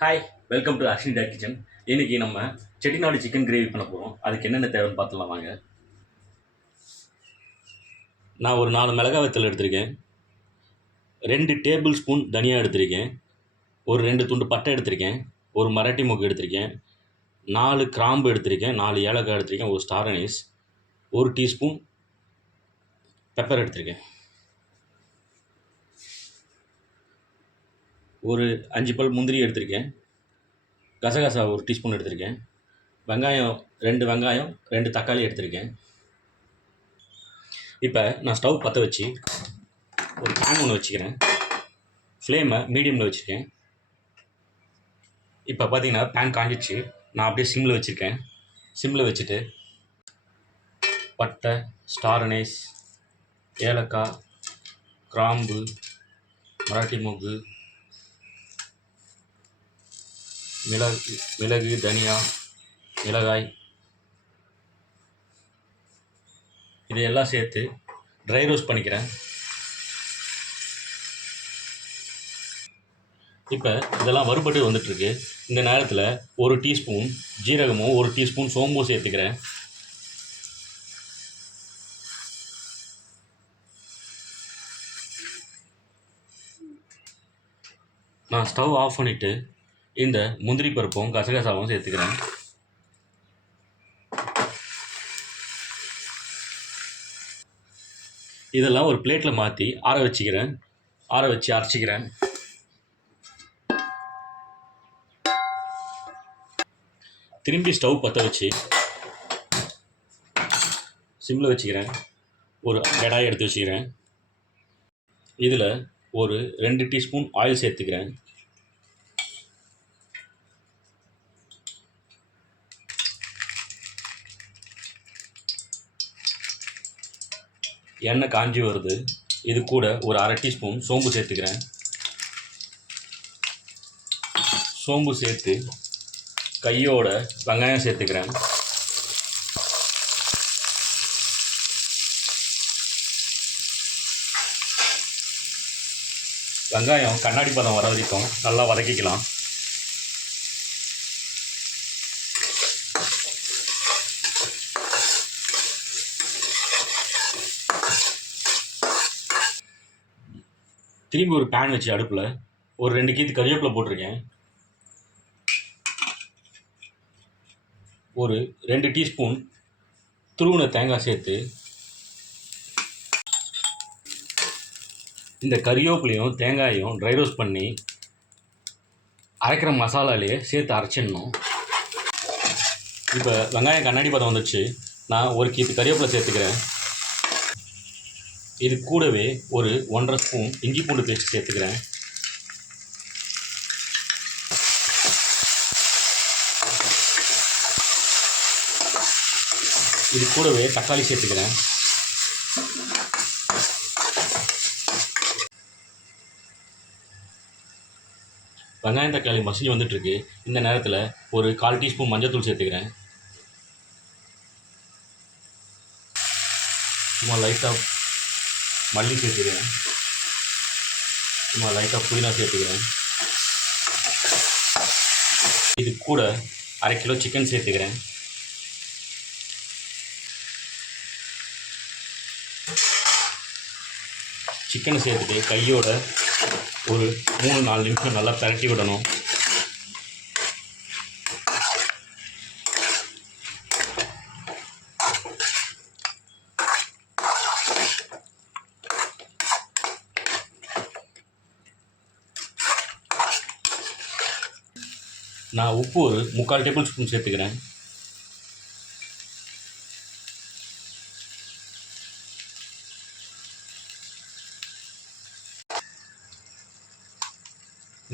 Hi, welcome to Ashwini date kitchen. இன்னைக்கு நம்ம Chettinad chicken gravy பண்ண போகிறோம். அதுக்கு என்னென்ன தேவைன்னு பார்த்துலாம் வாங்க. நான் ஒரு 4 மிளகாய் வத்தல் எடுத்திருக்கேன், 2 டேபிள் ஸ்பூன் தனியா எடுத்திருக்கேன், ஒரு 2 துண்டு பட்டை எடுத்திருக்கேன், ஒரு மராட்டி மொக்கு எடுத்திருக்கேன், 4 கிராம்பு எடுத்திருக்கேன், 4 ஏலக்காய் எடுத்திருக்கேன், ஒரு ஸ்டார் அனீஸ், 1 டீஸ்பூன் பெப்பர் எடுத்திருக்கேன், ஒரு 5 பல் முந்திரி எடுத்திருக்கேன், கசகசா ஒரு டீஸ்பூன் எடுத்திருக்கேன், வெங்காயம் 2 வெங்காயம் 2 தக்காளி எடுத்திருக்கேன். இப்போ நான் ஸ்டவ் பற்ற வச்சு ஒரு பேன் ஒன்று வச்சுக்கிறேன். ஃப்ளேமை மீடியமில் வச்சுருக்கேன். இப்போ பார்த்தீங்கன்னா பேன் காஞ்சிச்சு. நான் அப்படியே சிம்மில் வச்சுருக்கேன். சிம்மில் வச்சுட்டு பட்டை, ஸ்டார் அனீஸ், ஏலக்காய், கிராம்பு, மராட்டி மொக்கு, மிளகு, தனியா, மிளகாய் இதையெல்லாம் சேர்த்து ட்ரை ரோஸ்ட் பண்ணிக்கிறேன். இப்போ இதெல்லாம் வறுபட்டு வந்துட்டுருக்கு. இந்த நேரத்தில் 1 டீஸ்பூன் ஜீரகமும் 1 டீஸ்பூன் சோம்பும் சேர்த்துக்கிறேன். நான் ஸ்டவ் ஆஃப் பண்ணிவிட்டு இந்த முந்திரி பருப்பும் கசகசாவும் சேர்த்துக்கிறேன். இதெல்லாம் ஒரு பிளேட்டில் மாற்றி ஆற வச்சுக்கிறேன். ஆற வச்சு அரைச்சிக்கிறேன். திரும்பி ஸ்டவ் பற்ற வச்சு சிம்மில் வச்சுக்கிறேன். ஒரு கடாய் எடுத்து வச்சுக்கிறேன். இதில் ஒரு 2 டீஸ்பூன் ஆயில் சேர்த்துக்கிறேன். எண்ணெய் காஞ்சி வருது. இது கூட ஒரு 1/2 டீஸ்பூன் சோம்பு சேர்த்துக்கிறேன். சோம்பு சேர்த்து கையோட வெங்காயம் சேர்த்துக்கிறேன். வெங்காயம் கண்ணாடி பதம் வர வரைக்கும் நல்லா வதக்கிக்கலாம். திரும்பி ஒரு பேன் வச்சு அடுப்பில் ஒரு 2 கீத்து கறிவேப்பிலை போட்டிருக்கேன். ஒரு 2 டீஸ்பூன் துருவின தேங்காய் சேர்த்து இந்த கறிவேப்பிலையும் தேங்காயும் ட்ரை ரோஸ்ட் பண்ணி அரைக்கிற மசாலாலேயே சேர்த்து அரைச்சிடணும். இப்போ வெங்காயம் கண்ணாடி பதம் வந்துடுச்சு. நான் ஒரு கீத்து கறிவேப்பிலை சேர்த்துக்கிறேன். இது கூடவே ஒரு 1.5 ஸ்பூன் இஞ்சி பூண்டு பேஸ்ட் சேர்த்துக்கிறேன். இது கூடவே தக்காளி சேர்த்துக்கிறேன். வெங்காயம் தக்காளி மசிஞ்சு வந்துட்டுருக்கு. இந்த நேரத்தில் ஒரு 1/4 டீஸ்பூன் மஞ்சள்தூள் சேர்த்துக்கிறேன். சும்மா லைட்டாக மல்லி சேர்த்துக்கிறேன். சும்மா லைட்டாக புதினா சேர்த்துக்கிறேன். இது கூட 1/2 கிலோ சிக்கன் சேர்த்துக்கிறேன். சிக்கனை சேர்த்துட்டு கையோட ஒரு 3-4 நிமிஷம் நல்லா பரட்டி விடணும். நான் உப்பு ஒரு 3/4 டேபிள் ஸ்பூன் சேர்த்துக்கிறேன்.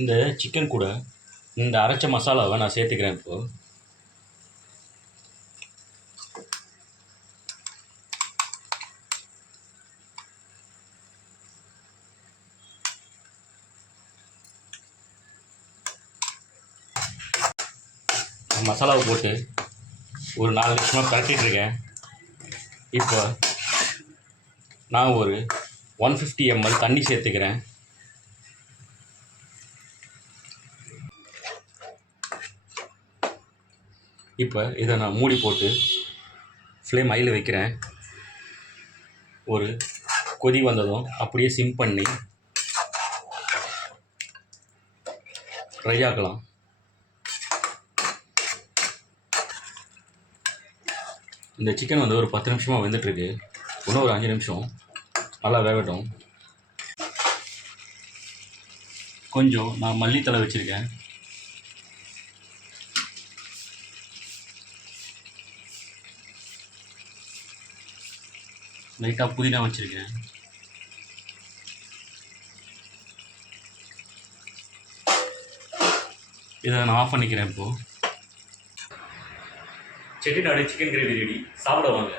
இந்த சிக்கன் கூட இந்த அரைச்ச மசாலாவை நான் சேர்த்துக்கிறேன். இப்போது மசாலாவை போட்டு ஒரு 4 நிமிஷமாக பரட்டிகிட்ருக்கேன். இப்போ நான் ஒரு 150 ml தண்ணி சேர்த்துக்கிறேன். இப்போ இதை நான் மூடி போட்டு ஃப்ளேம் ஹையில் வைக்கிறேன். ஒரு கொதி வந்ததும் அப்படியே சிம் பண்ணி ஃப்ரை ஆக்கலாம். இந்த சிக்கன் வந்து ஒரு 10 நிமிஷமாக வெந்துட்டுருக்கு. இன்னும் ஒரு 5 நிமிஷம் நல்லா வேகட்டும். கொஞ்சம் நான் மல்லித்தலை வச்சுருக்கேன். லைட்டாக புதினா வச்சுருக்கேன். இதை நான் ஆஃப் பண்ணிக்கிறேன். இப்போது செட்டிநாடு சிக்கன் கிரேவி ரெடி. சாப்பிட வாங்க.